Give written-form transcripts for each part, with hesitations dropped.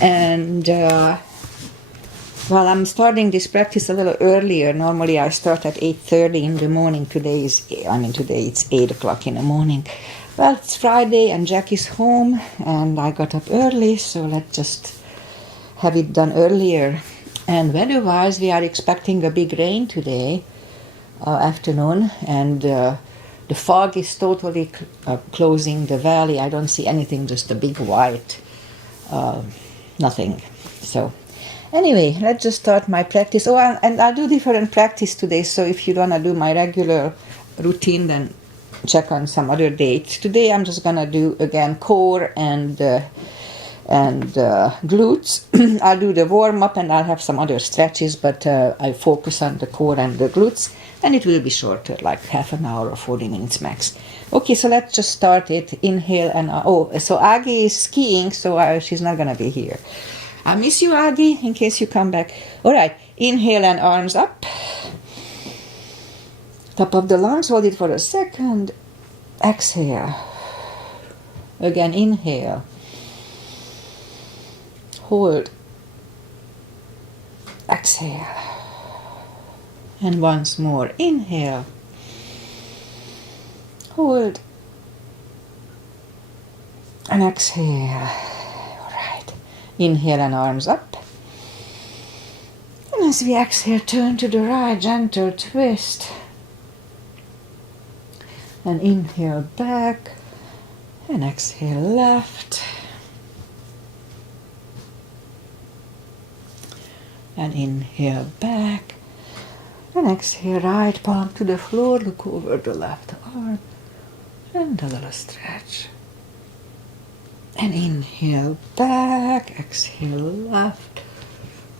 And well, I'm starting this practice a little earlier. Normally I start at 8:30 in the morning. Today it's 8 o'clock in the morning. Well, it's Friday and Jack is home and I got up early, so let's just have it done earlier. And weather-wise, we are expecting a big rain today afternoon, and the fog is totally closing the valley. I don't see anything, just a big white, nothing. So anyway, let's just start my practice. Oh, and I'll do different practice today, so if you want to do my regular routine, then check on some other dates. Today I'm just going to do, again, core and glutes. I'll do the warm-up and I'll have some other stretches, but I focus on the core and the glutes, and it will be shorter, like half an hour or 40 minutes max. Okay, so let's just start it. Inhale and... so Aggie is skiing, so she's not going to be here. I miss you, Aggie, in case you come back. All right, inhale and arms up. Top of the lungs, hold it for a second. Exhale. Again, inhale. Hold. Exhale. And once more. Inhale. Hold. And exhale. All right. Inhale and arms up. And as we exhale, turn to the right, gentle twist. And inhale back. And exhale left. And inhale back, and exhale right palm to the floor, look over the left arm, and a little stretch. And inhale back, exhale left,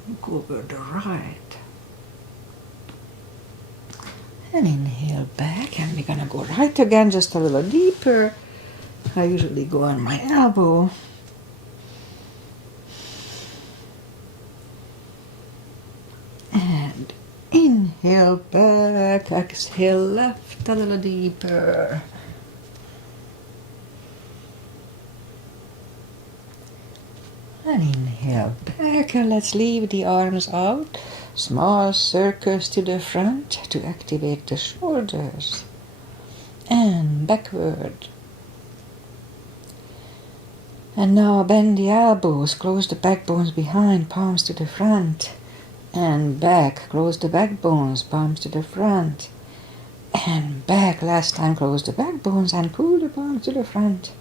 look over the right. And inhale back, and we're gonna go right again, just a little deeper. I usually go on my elbow. And inhale back, exhale left, a little deeper. And inhale back, and let's leave the arms out. Small circles to the front to activate the shoulders. And backward. And now bend the elbows, close the backbones behind, palms to the front. And back, close the backbones, palms to the front. And back, last time close the backbones and pull the palms to the front.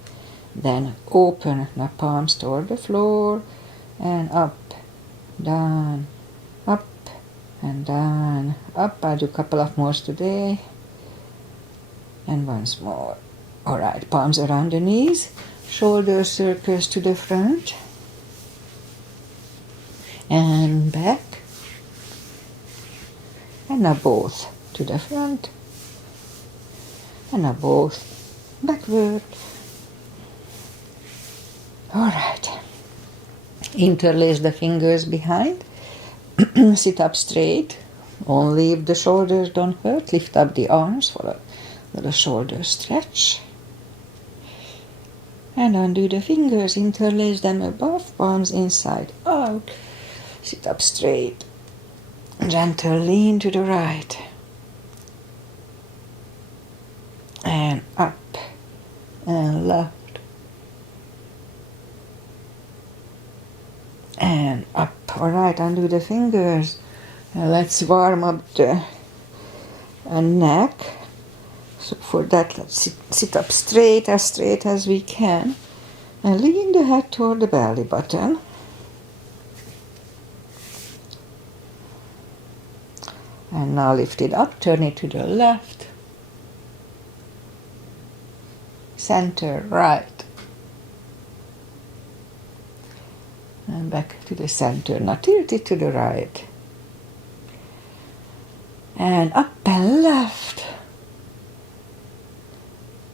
Then open the palms toward the floor and up, down, up and down, up. I'll do a couple of more today. And once more. Alright, palms around the knees, shoulder circles to the front. And back. And now both to the front. And now both backward. All right. Interlace the fingers behind. Sit up straight. Only if the shoulders don't hurt. Lift up the arms for a little shoulder stretch. And undo the fingers. Interlace them above. Palms inside out. Sit up straight. Gentle lean to the right. And up. And left. And up. Alright, undo the fingers. Let's warm up the neck. So for that, let's sit up straight as we can. And lean the head toward the belly button. And now lift it up, turn it to the left. Center, right. And back to the center. Now tilt it to the right. And up and left.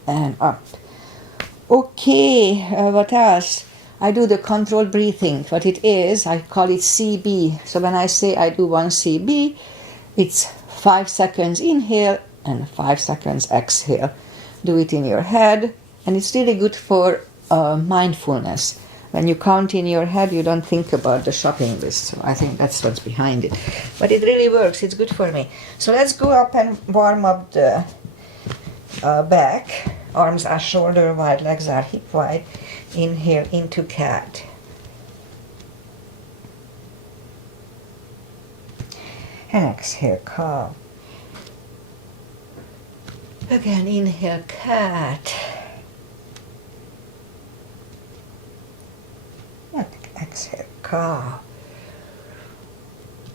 And up. Okay, what else? I do the controlled breathing. What it is, I call it CB. So when I say I do one CB, it's 5 seconds inhale and 5 seconds exhale. Do it in your head, and it's really good for mindfulness. when you count in your head, you don't think about the shopping list. So I think that's what's behind it. But it really works. It's good for me. So let's go up and warm up the back. Arms are shoulder wide, legs are hip wide. Inhale into cat. And exhale, cow. Again, inhale, cat. And exhale, cow.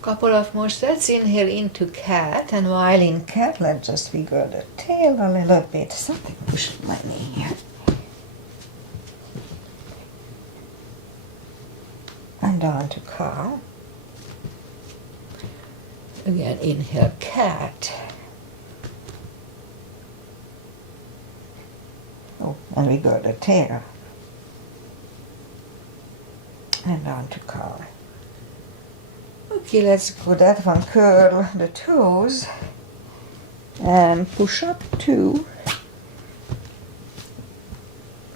Couple of more sets. Inhale into cat, and while in cat, let's just wiggle the tail a little bit. Something pushed my knee here. And down to cow. Again, inhale, cat. Oh, and wiggle the tail. And down to cow. Okay, let's go that one. Curl the toes and push up 2.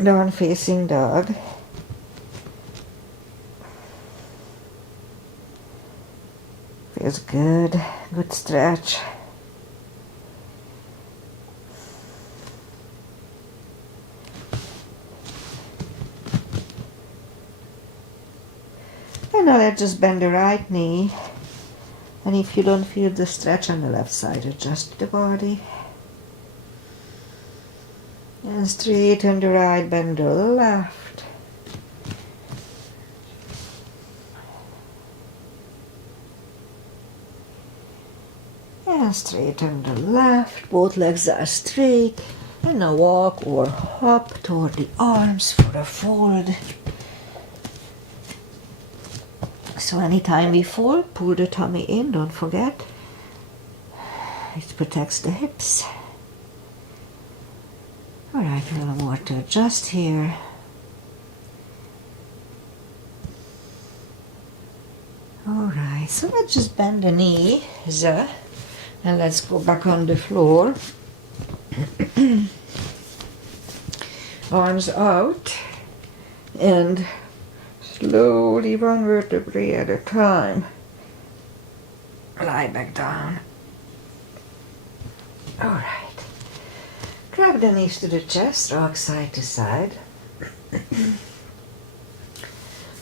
Down facing dog. Feels good. Good stretch. And now let's just bend the right knee. And if you don't feel the stretch on the left side, adjust the body. And straighten the right, bend the left. And straighten the left. Both legs are straight. And now walk or hop toward the arms for a fold. So anytime we fold, pull the tummy in, don't forget. It protects the hips. Alright, a little more to adjust here. Alright, so let's just bend the knees and let's go back on the floor. Arms out and slowly, one vertebrae at a time, lie back down. Alright. Grab the knees to the chest, rock side to side. And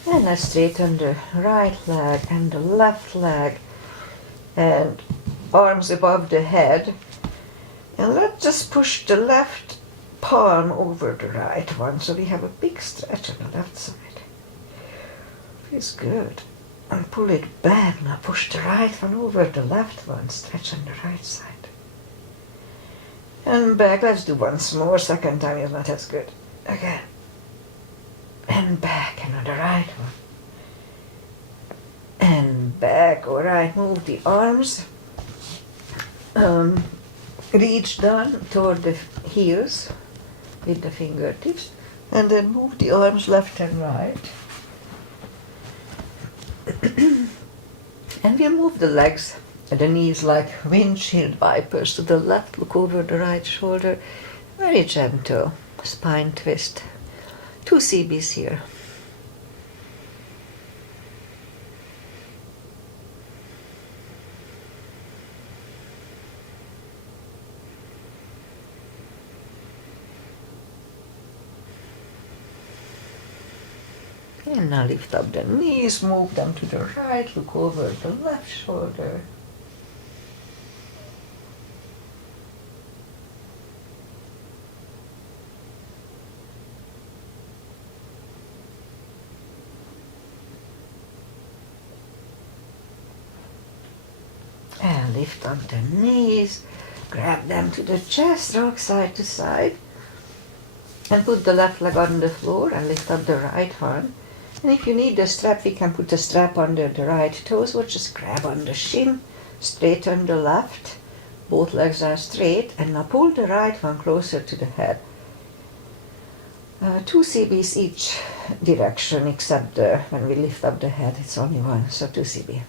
let's straighten the right leg and the left leg and arms above the head. And let's just push the left palm over the right one so we have a big stretch on the left side. Feels good. And pull it back. Now push the right one over the left one. Stretch on the right side. And back. Let's do once more. Second time is not as good. Again. And back. And on the right one. And back. Alright. Move the arms. Reach down toward the heels with the fingertips. And then move the arms left and right. And we'll move the legs and the knees like windshield wipers to the left, look over the right shoulder, very gentle, spine twist. 2 CBs here. And now lift up the knees, move them to the right, look over the left shoulder. And lift up the knees, grab them to the chest, rock side to side. And put the left leg on the floor and lift up the right one. And if you need the strap, we can put the strap under the right toes or just grab on the shin, straighten the left, both legs are straight, and now pull the right one closer to the head. 2 CBs each direction, except when we lift up the head, it's only one, so 2 CB.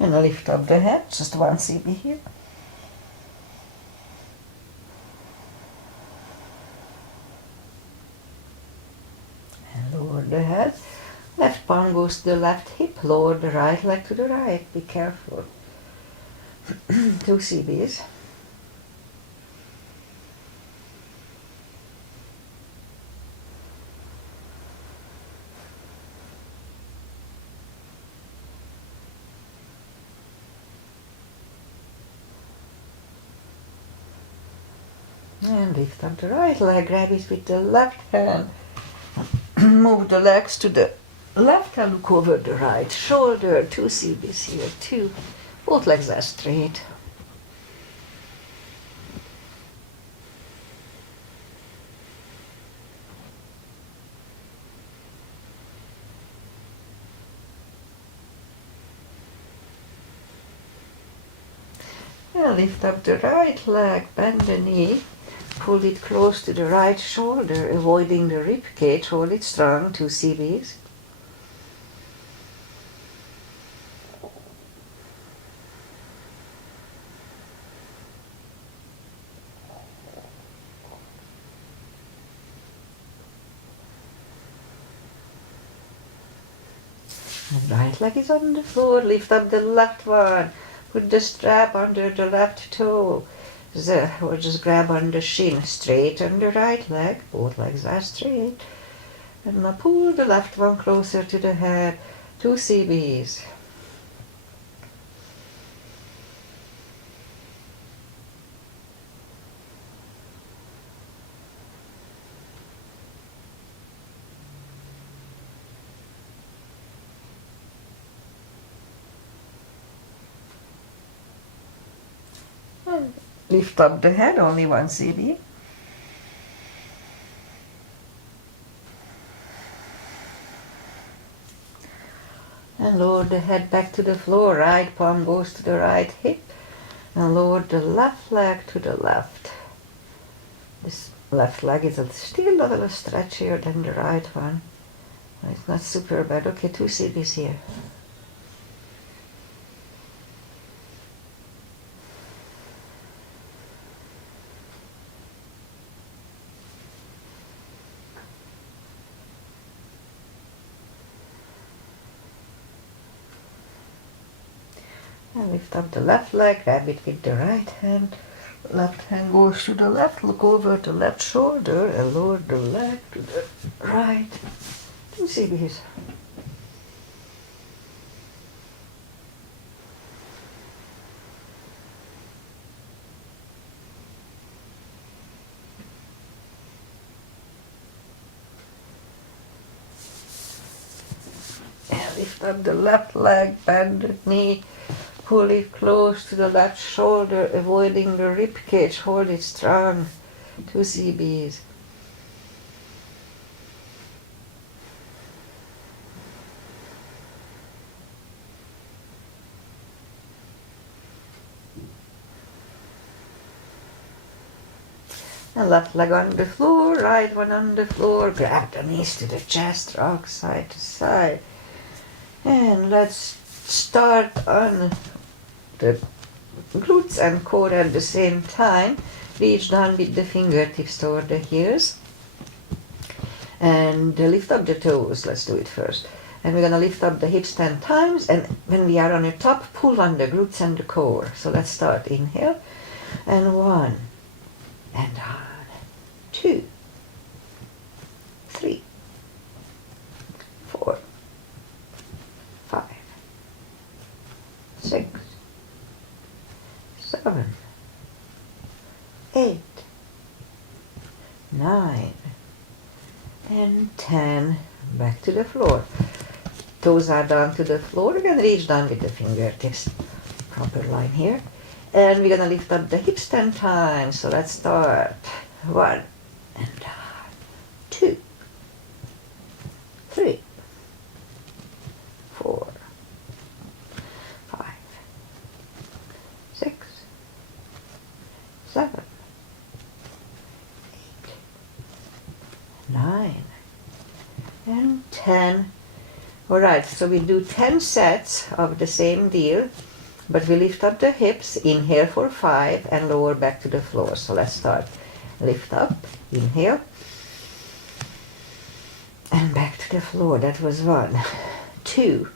And lift up the head, just 1 cb here. And lower the head. Left palm goes to the left hip, lower the right leg to the right. Be careful. 2 cb's. And lift up the right leg, grab it with the left hand. Move the legs to the left and look over the right shoulder. 2 cb's here, 2. Both legs are straight. And lift up the right leg, bend the knee. Pull it close to the right shoulder, avoiding the rib cage. Hold it strong, 2 cb's. And right leg is on the floor. Lift up the left one. Put the strap under the left toe. Or just grab on the shin. Straighten the right leg. Both legs are straight. And now pull the left one closer to the head. 2 cb's. And lift up the head, only 1 cb. And lower the head back to the floor. Right palm goes to the right hip. And lower the left leg to the left. This left leg is still a little stretchier than the right one. It's not super bad. Okay, 2 cb's here. And lift up the left leg, grab it with the right hand. Left hand goes to the left, look over the left shoulder and lower the leg to the right. 2 cb's. And lift up the left leg, bend the knee. Pull it close to the left shoulder, avoiding the rib cage. Hold it strong. 2 cb's. And left leg on the floor, right one on the floor. Grab the knees to the chest, rock side to side. And let's start on the glutes and core at the same time. Reach down with the fingertips toward the heels. And lift up the toes. Let's do it first. And we're going to lift up the hips 10 times. And when we are on the top, pull on the glutes and the core. So let's start. Inhale. And 1. And down. 2. 3. 4. 5. 6. 7, 8, 9, and 10. Back to the floor. Toes are down to the floor. We're going to reach down with the fingertips. Proper line here. And we're going to lift up the hips 10 times. So let's start. 1, and down. 2, 3, 4, 5, 6, 7, 8, 9, and 10. Alright, so we do 10 sets of the same deal. but we lift up the hips, inhale for 5 and lower back to the floor. So let's start. Lift up, inhale, and back to the floor. That was 1, 2,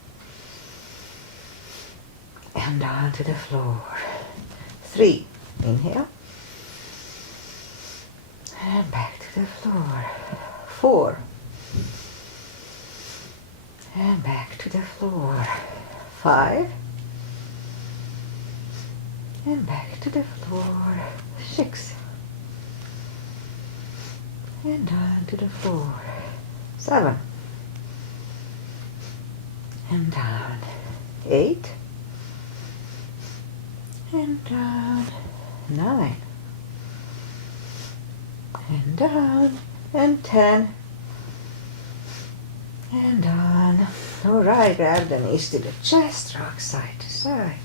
and down to the floor. 3, inhale, and back to the floor. 4, and back to the floor. 5, and back to the floor. 6, and down to the floor. 7, and down. 8, and down. 9, and down. And 10, and down. All right, grab the knees to the chest, rock side to side.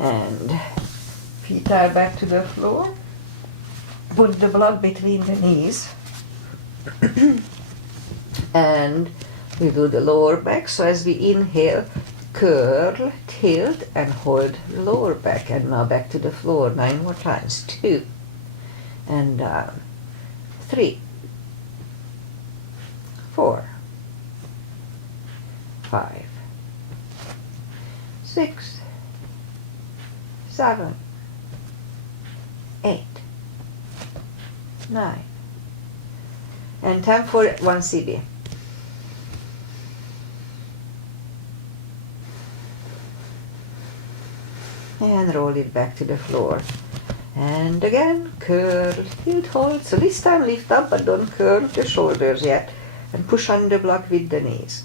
And feet are back to the floor. Put the block between the knees. And we do the lower back. So as we inhale, curl, tilt, and hold the lower back. And now back to the floor 9 more times. 2, and down. 3, 4, 5, 6, 7, 8, 9, and time for 1 CB. And roll it back to the floor. And again, curl, tilt, hold. So this time lift up, but don't curl the shoulders yet. And push on the block with the knees.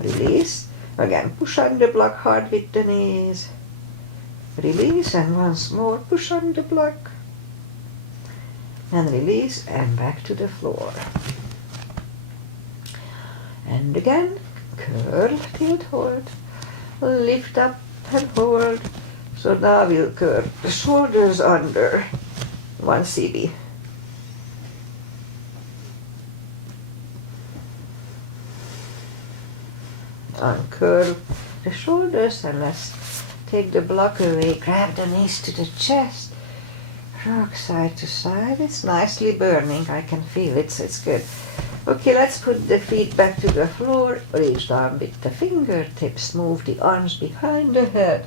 Release. Again, push on the block hard with the knees. Release, and once more, push on the block. And release, and back to the floor. And again, curl, tilt, hold. Lift up and hold. So now we'll curl the shoulders under 1 CB. Uncurl the shoulders, and let's take the block away. Grab the knees to the chest. Rock side to side. It's nicely burning. I can feel it, so it's good. Okay, let's put the feet back to the floor. Reach down with the fingertips. Move the arms behind the head.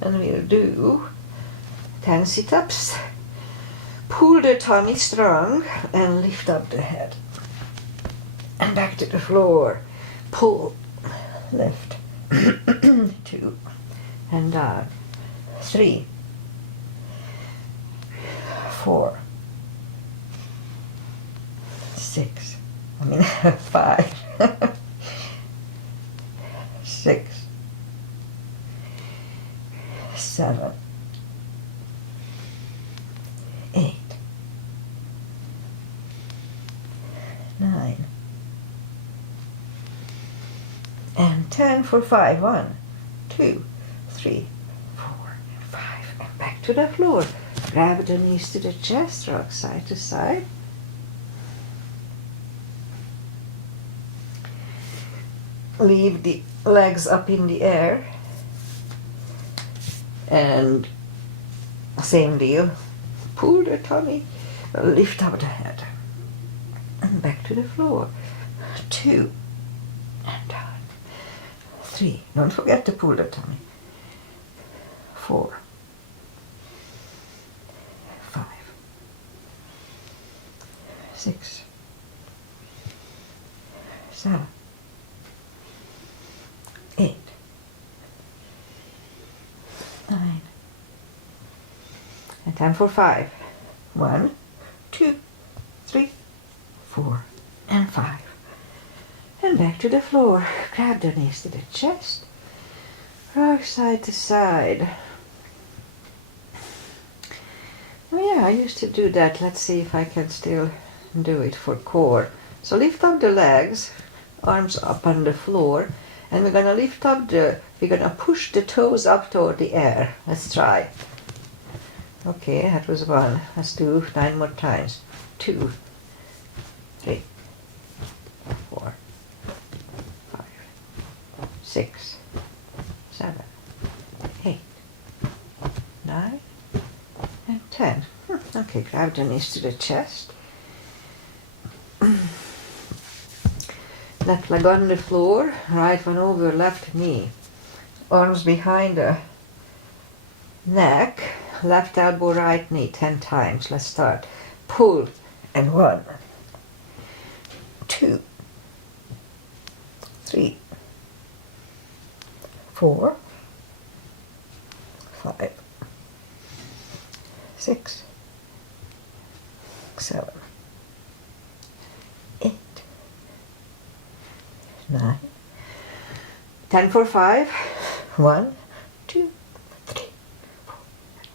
And we'll do 10 sit-ups. Pull the tummy strong and lift up the head. And back to the floor. Pull, lift. 2, and down. 3, 4, 6, 5, 6, 7, 8, 9, and 10 for 5. 1, 2, 3, 4, and 5. And back to the floor. Grab the knees to the chest, rock side to side. Leave the legs up in the air. And same deal. Pull the tummy, lift up the head. And back to the floor. 2, and down. 3, don't forget to pull the tummy. 4, 5, 6, 7, 8, 9, and time for 5. 1, 2, 3, 4, and 5. And back to the floor. Grab the knees to the chest. Rock side to side. Oh yeah, I used to do that. Let's see if I can still do it for core. So lift up the legs, arms up on the floor, and we're gonna we're gonna push the toes up toward the air. Let's try. Okay, that was 1. Let's do 9 more times. 2, 3, 4, 5, 6, 10. Okay, grab the knees to the chest. Left leg on the floor, right one over left knee. Arms behind the neck, left elbow, right knee 10 times. Let's start. Pull, and 1, 2, 3, 4, 5, 6, 7, 8, 9, 10 for 5. 1, 2, 3, 4,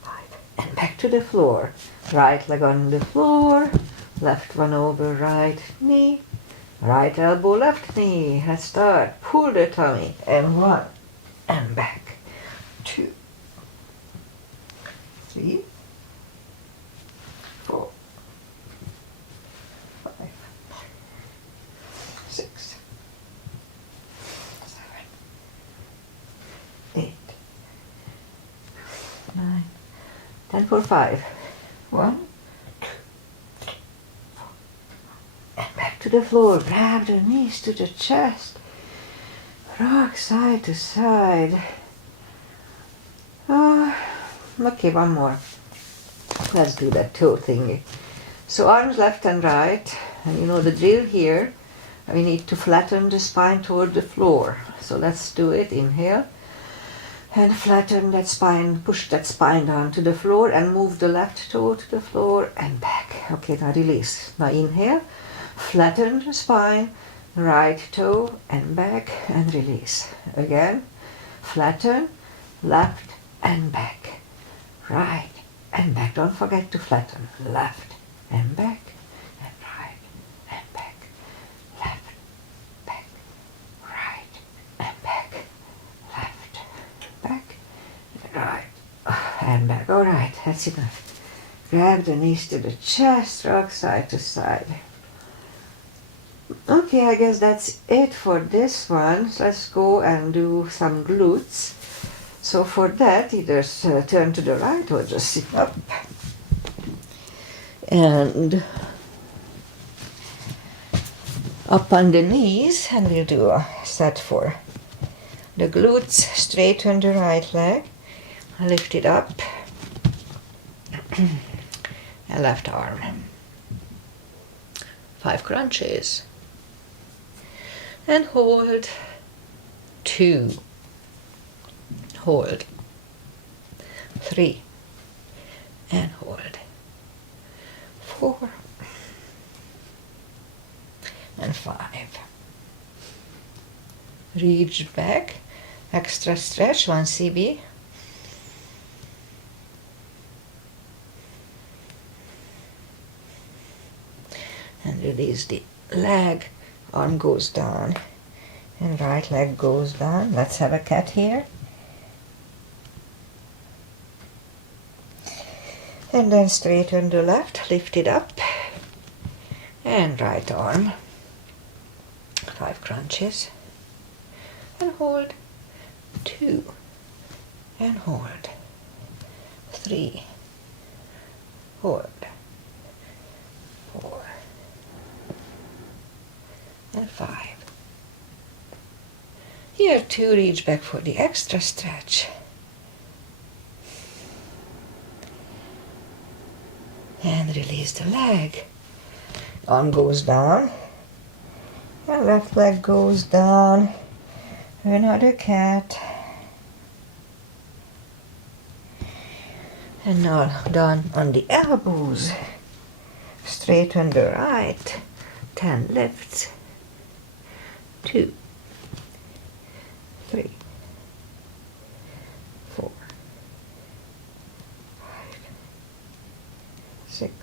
5. And back to the floor. Right leg on the floor, left one over right knee, right elbow, left knee. Let's start. Pull the tummy. And 1, and back. 2, 3, 4, 5, 6, 7, 8, 9, 10 for 5. 1, 2, 3, 4. And back to the floor. Grab the knees to the chest. Rock side to side. Okay, one more. Let's do that toe thingy. So arms left and right. And you know the drill here. We need to flatten the spine toward the floor. So let's do it. Inhale. And flatten that spine, push that spine down to the floor and move the left toe to the floor and back. Okay, now release. Now inhale, flatten the spine, right toe and back and release. Again, flatten, left and back, right and back. Don't forget to flatten, left and back and right and back, left, back, right and back, left, back, right, and back. All right, that's enough. Grab the knees to the chest, rock side to side. Okay, I guess that's it for this one. So let's go and do some glutes. So for that, either turn to the right or just sit up. And up on the knees, and we'll do a set for the glutes. Straighten the right leg, lift it up, and left arm. 5 crunches. And hold. 2. Hold. 3. And hold. 4. And 5. Reach back. Extra stretch, 1 CB. And release the leg. Arm goes down. And right leg goes down. Let's have a cat here. And then straighten the left, lift it up. And right arm. 5 crunches. And hold. 2. And hold. 3. Hold. 4. And 5. Here too, reach back for the extra stretch. And release the leg. Arm goes down. And left leg goes down. Another cat. And now down on the elbows. Straighten the right. 10 lifts. 2, 3, 4, 5, 6,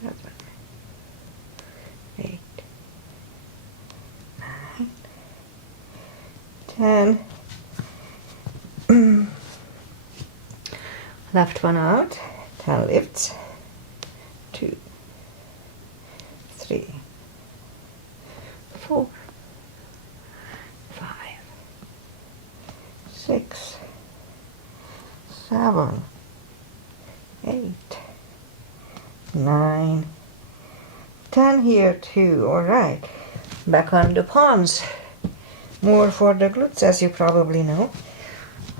7, 8, 9, 10. Left one out. 10 lifts. 2, 3, 4, 5, 6, 7, 8, 9, 10 here too. All right. Back on the palms. More for the glutes, as you probably know.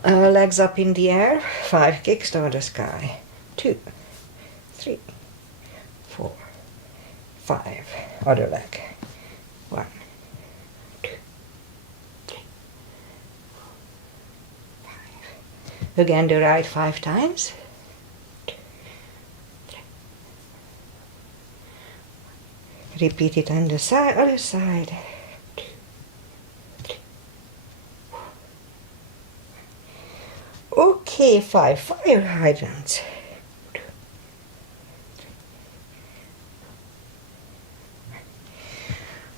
Legs up in the air. 5 kicks toward the sky. 2, 3, 4, 5. Other leg. 1, 2, 3, 4, 5. Again, the right 5 times. 2, 3. Repeat it on the other side. 2, 3, 4. Okay, 5 fire hydrants. 2,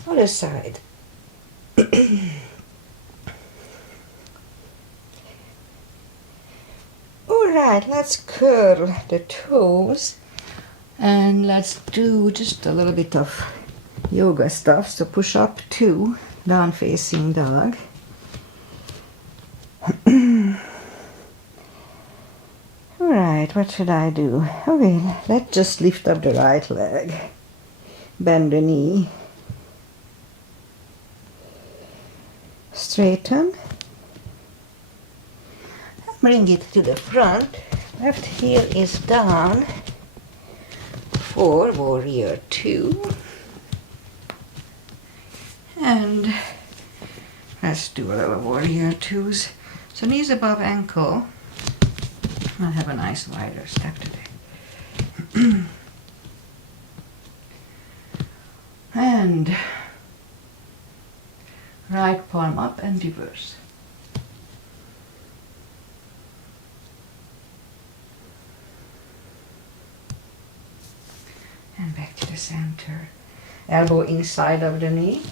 3. Other side. Alright, let's curl the toes and let's do just a little bit of yoga stuff. So push up 2, down facing dog. Alright, what should I do? Okay, let's just lift up the right leg. Bend the knee. Straighten. Bring it to the front. Left heel is down for warrior 2. And let's do a little warrior 2s. So knees above ankle. I'll have a nice wider step today. And right palm up and reverse. And back to the center. Elbow inside of the knee.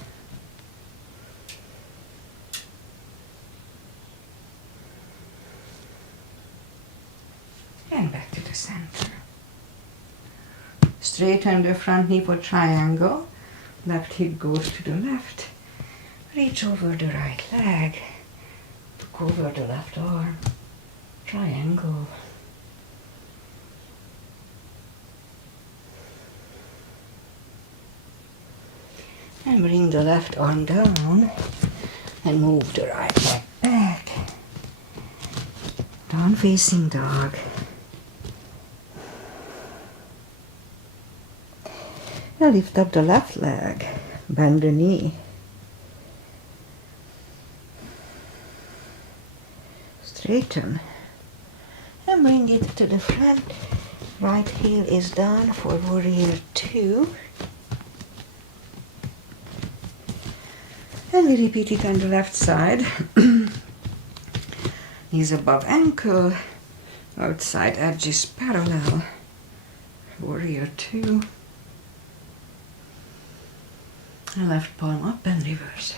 And back to the center. Straighten the front knee for triangle. Left hip goes to the left. Reach over the right leg. Look over the left arm. Triangle. And bring the left arm down and move the right leg back. Down facing dog. Now lift up the left leg, bend the knee. Straighten and bring it to the front. Right heel is down for warrior 2. And we repeat it on the left side. Knees above ankle, outside edges parallel. Warrior 2. And left palm up and reverse.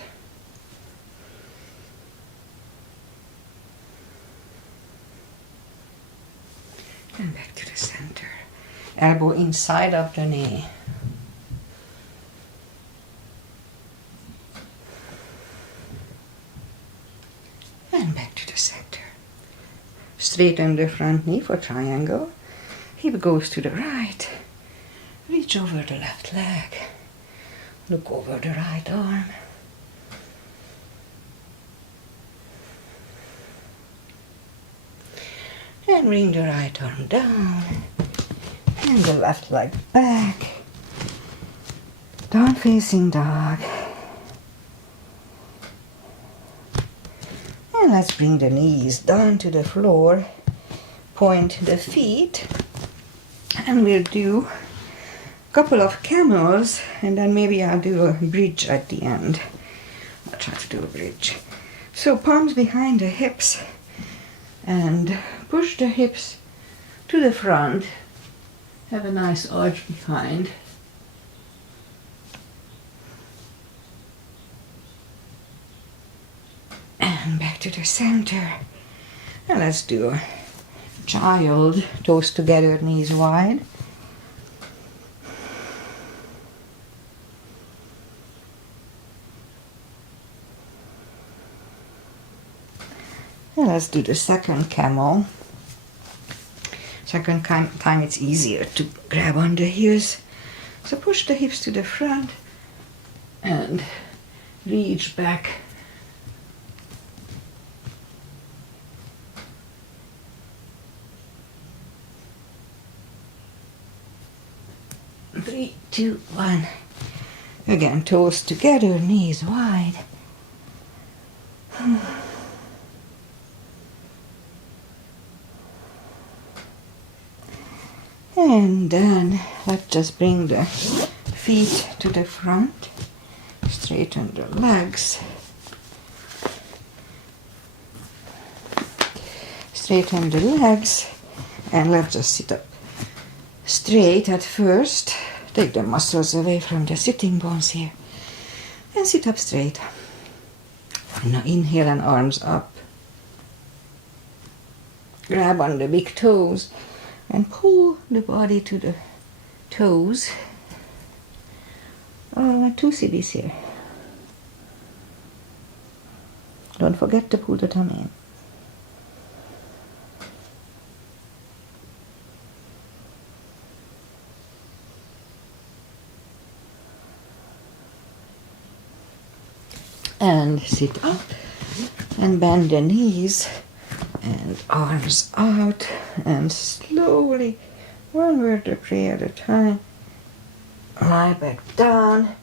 And back to the center. Elbow inside of the knee. And back to the center. Straighten the front knee for triangle. Hip goes to the right. Reach over the left leg. Look over the right arm. And bring the right arm down. And the left leg back. Down facing dog. And let's bring the knees down to the floor. Point the feet. And we'll do couple of camels, and then maybe I'll do a bridge at the end. I'll try to do a bridge. So palms behind the hips and push the hips to the front. Have a nice arch behind. And back to the center. And let's do a child, toes together, knees wide. And let's do the second camel. Second time it's easier to grab on the heels. So push the hips to the front and reach back. Three, two, one. Again, toes together, knees wide. And then let's just bring the feet to the front, straighten the legs, straighten the legs, and let's just sit up straight at first. Take the muscles away from the sitting bones here, and sit up straight. Now inhale and arms up. Grab on the big toes and pull the body to the toes. Two CBs here. Don't forget to pull the tummy in. And sit up and bend the knees and arms out, and slowly, one vertebrae at a time, lie back down.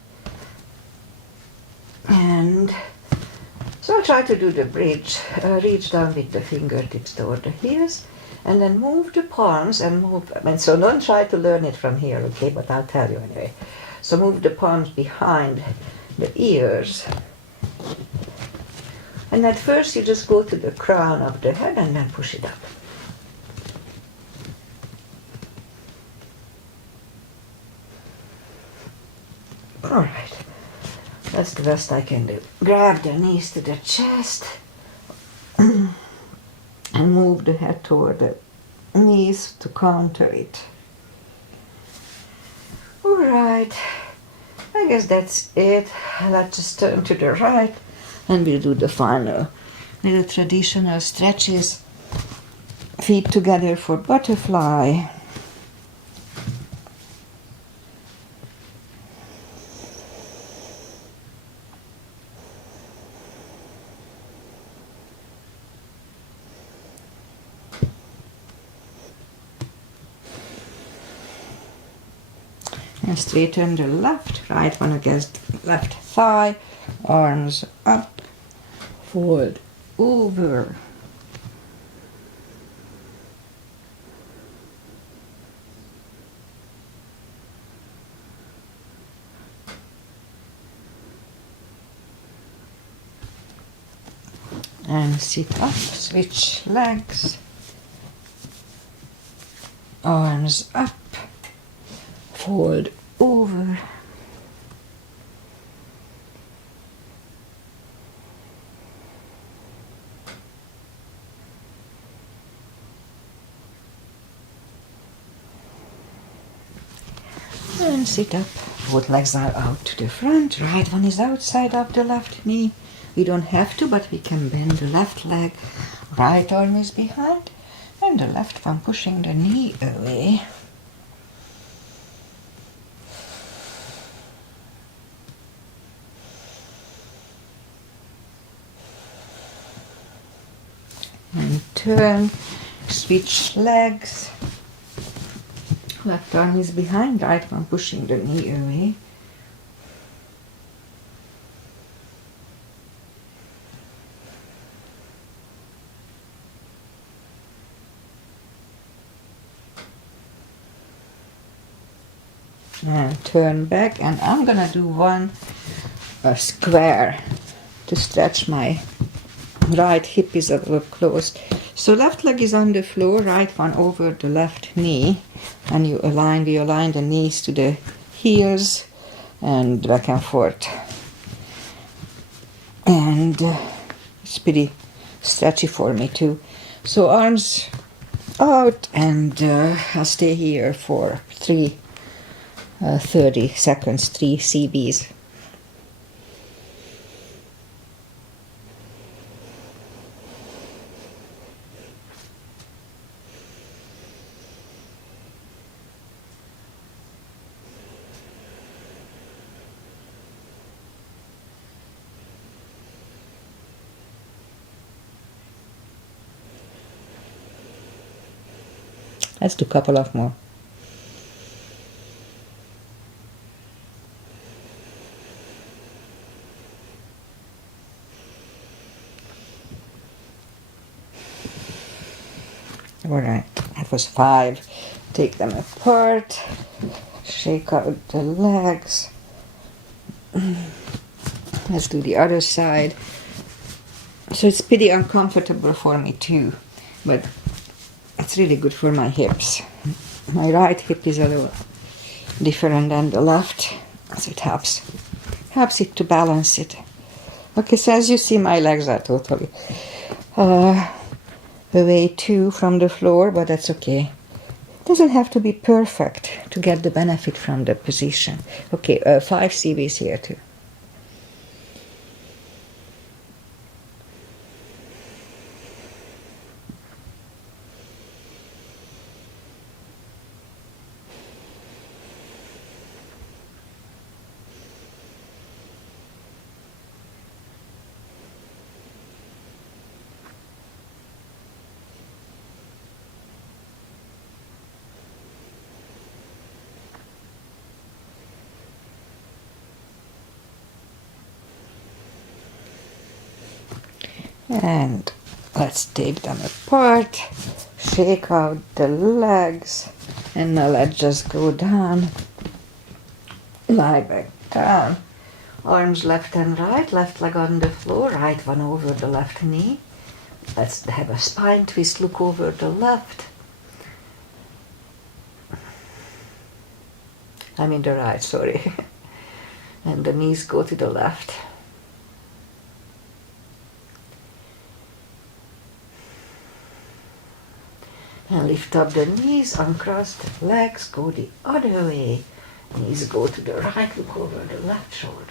And so I try to do the bridge, reach down with the fingertips toward the heels, and then move the palms and move, and so don't try to learn it from here, okay, but I'll tell you anyway. So move the palms behind the ears. And at first you just go to the crown of the head and then push it up. All right, that's the best I can do. Grab the knees to the chest and move the head toward the knees to counter it. All right, I guess that's it. Let's just turn to the right. And we'll do the final little traditional stretches. Feet together for butterfly. And straighten the left, right one against left thigh, arms up, fold over. And sit up, switch legs, arms up, fold over. And sit up, both legs are out to the front, right one is outside of the left knee. We don't have to, but we can bend the left leg, right arm is behind, and the left one pushing the knee away. And turn, switch legs. Left arm is behind, right one pushing the knee away. And turn back, and I'm gonna do one square to stretch my right hip is a little closed. So left leg is on the floor, right one over the left knee, and we align the knees to the heels and back and forth. And it's pretty stretchy for me too. So arms out, and I'll stay here for 30 seconds, 3 CBs. Let's do a couple of more. All right, that was 5. Take them apart, shake out the legs. Let's do the other side. So it's pretty uncomfortable for me too, but it's really good for my hips. My right hip is a little different than the left, so it helps it to balance it. Okay, so as you see, my legs are totally away too from the floor, but that's okay. It doesn't have to be perfect to get the benefit from the position. Okay, 5 CBs here too. And let's take them apart, shake out the legs, and now let's just go down, lie back down. Arms left and right, left leg on the floor, right one over the left knee. Let's have a spine twist, look over the left. I mean the right, sorry. And the knees go to the left. And lift up the knees, uncross the legs, go the other way. Knees go to the right, look over the left shoulder.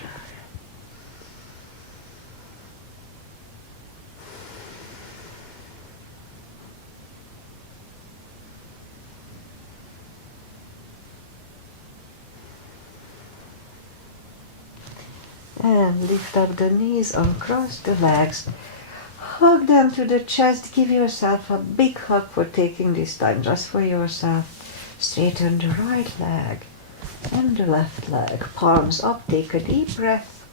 And lift up the knees, uncross the legs. Hug them to the chest, give yourself a big hug for taking this time just for yourself. Straighten the right leg and the left leg. Palms up, take a deep breath.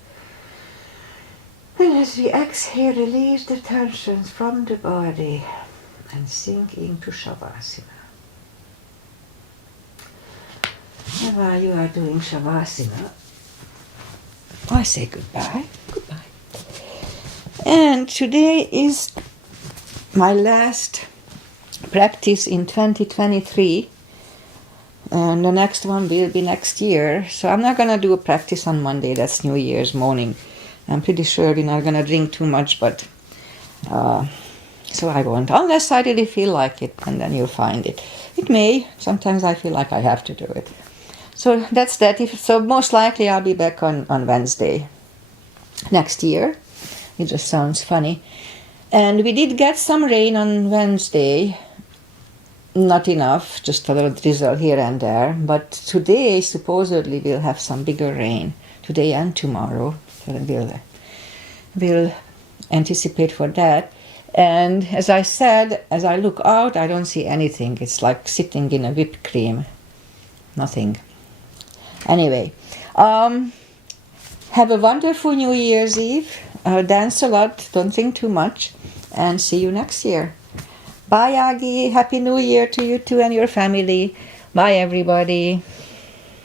And as we exhale, release the tensions from the body and sink into Shavasana. And while you are doing Shavasana, I say goodbye. Goodbye. And today is my last practice in 2023, and the next one will be next year. So I'm not going to do a practice on Monday, that's New Year's morning. I'm pretty sure we're not going to drink too much, but so I won't, unless I really feel like it, and then you'll find it. It may, sometimes I feel like I have to do it. So that's that. So most likely I'll be back on Wednesday next year. It just sounds funny. And we did get some rain on Wednesday. Not enough, just a little drizzle here and there. But today, supposedly, we'll have some bigger rain. Today and tomorrow. So we'll anticipate for that. And as I said, as I look out, I don't see anything. It's like sitting in a whipped cream. Nothing. Anyway, have a wonderful New Year's Eve. Dance a lot, don't think too much, and see you next year. Bye, Aggie. Happy New Year to you too and your family. Bye, everybody.